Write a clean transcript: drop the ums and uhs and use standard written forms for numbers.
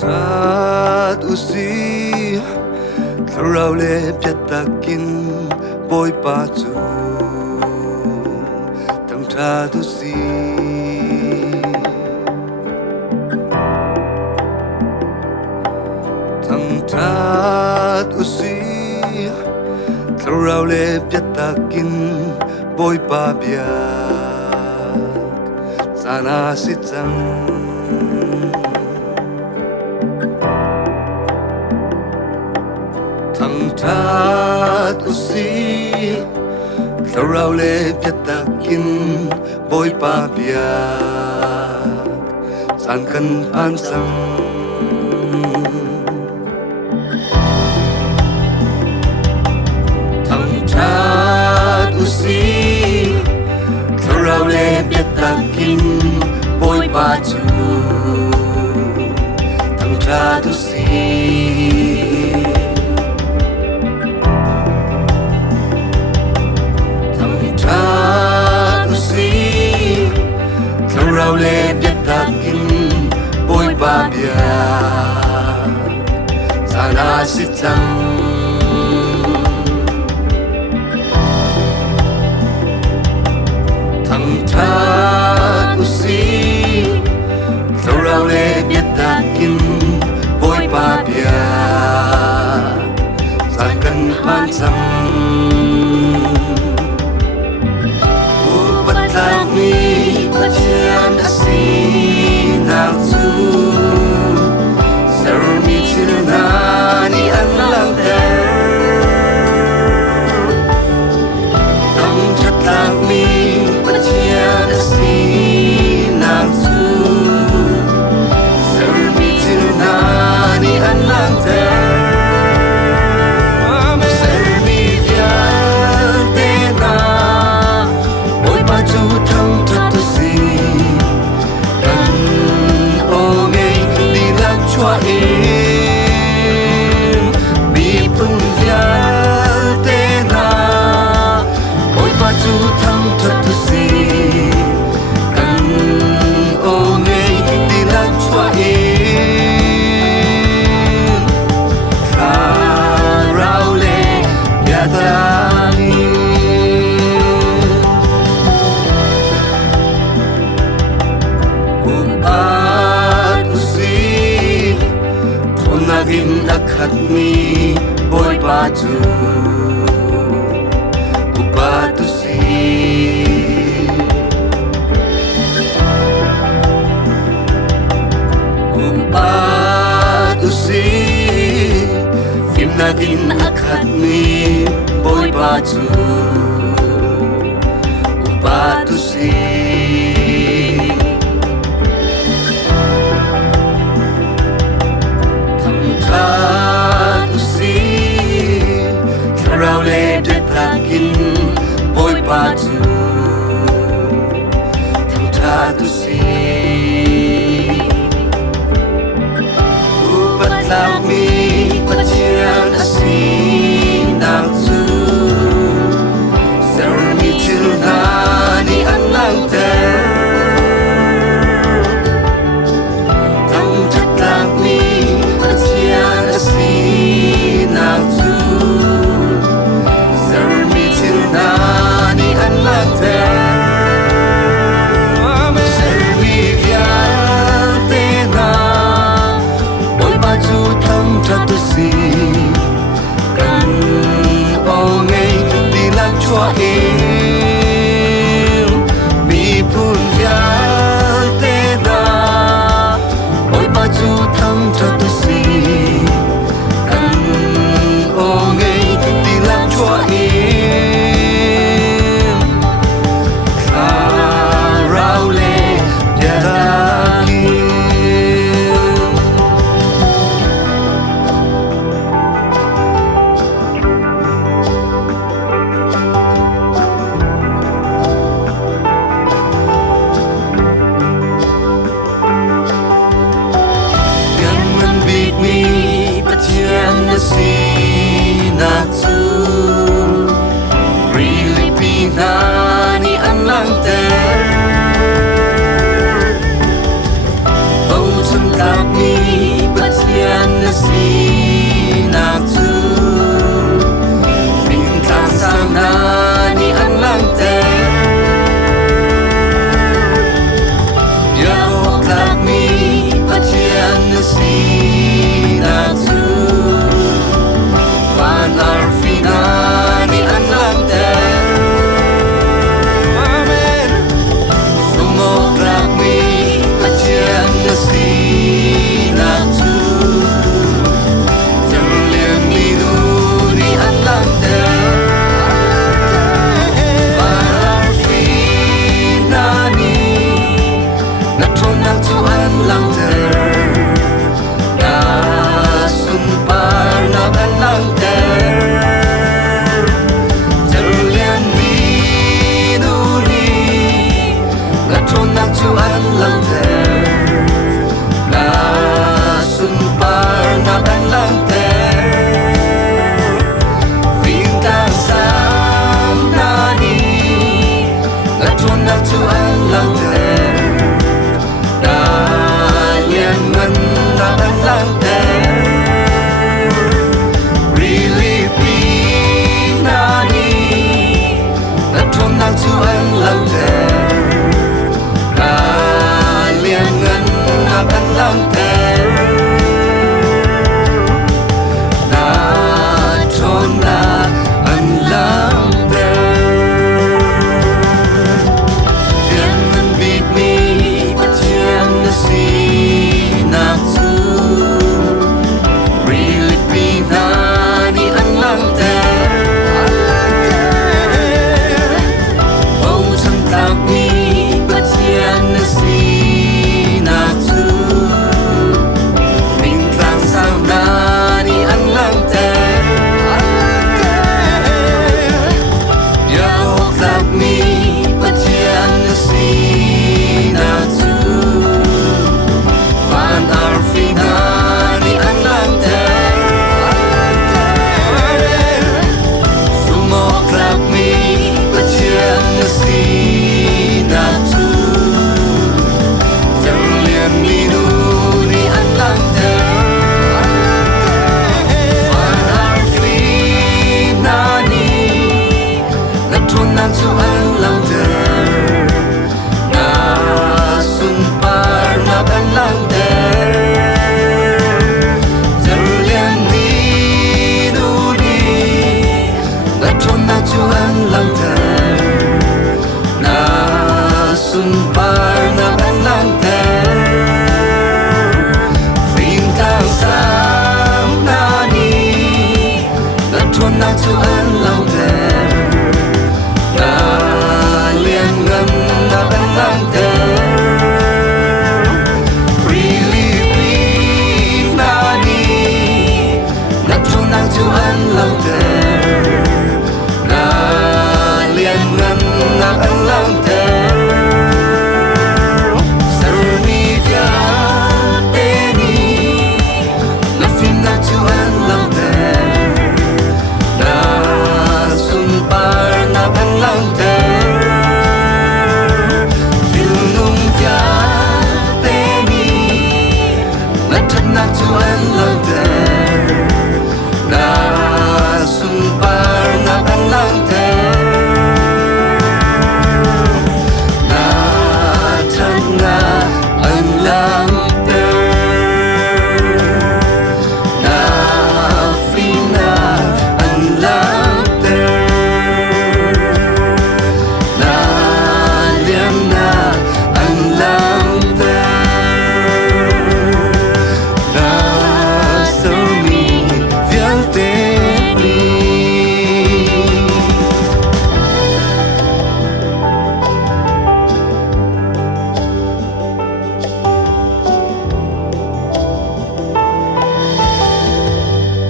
Tat usi Thurau le piatakin boy patu Tang tat usi Tang tat usi Thurau le piatakin boy pa biak Sana sitang Thằng thát usi Thlarau le piatakin boy pa biak San kan pan sang Thằng thát usi Thlarau le piatakin boy pa chu Thằng thát usi Thlarau le piatakin boy pa biak Sana sitang Thằng thát usi Thlarau le piatakin boy pa biak San kan pan sang Upatlangi Patian asinang tu Sarmi tirnani ang langter Tam chatlangi Patian asinang tu Sarmi tirnani ang langter Naging akhat ni boy patu Upatu si Upatu si Film naging akhat ni boy patu Upatu si Thlarau le piatakin boy patu Thang thát usi Upatlangi Patian asinang tu Sarmi tirnani ang langter Thang chatlangi Patian asinang tu Nani ang langter Sermi viate na Boy patu thang thát usi Kan ongay dilang chua im Mi pun viate na Boy patu thang thát usi Kan ongay dilang chua im Nani ang langter Bau sentap ni fantasy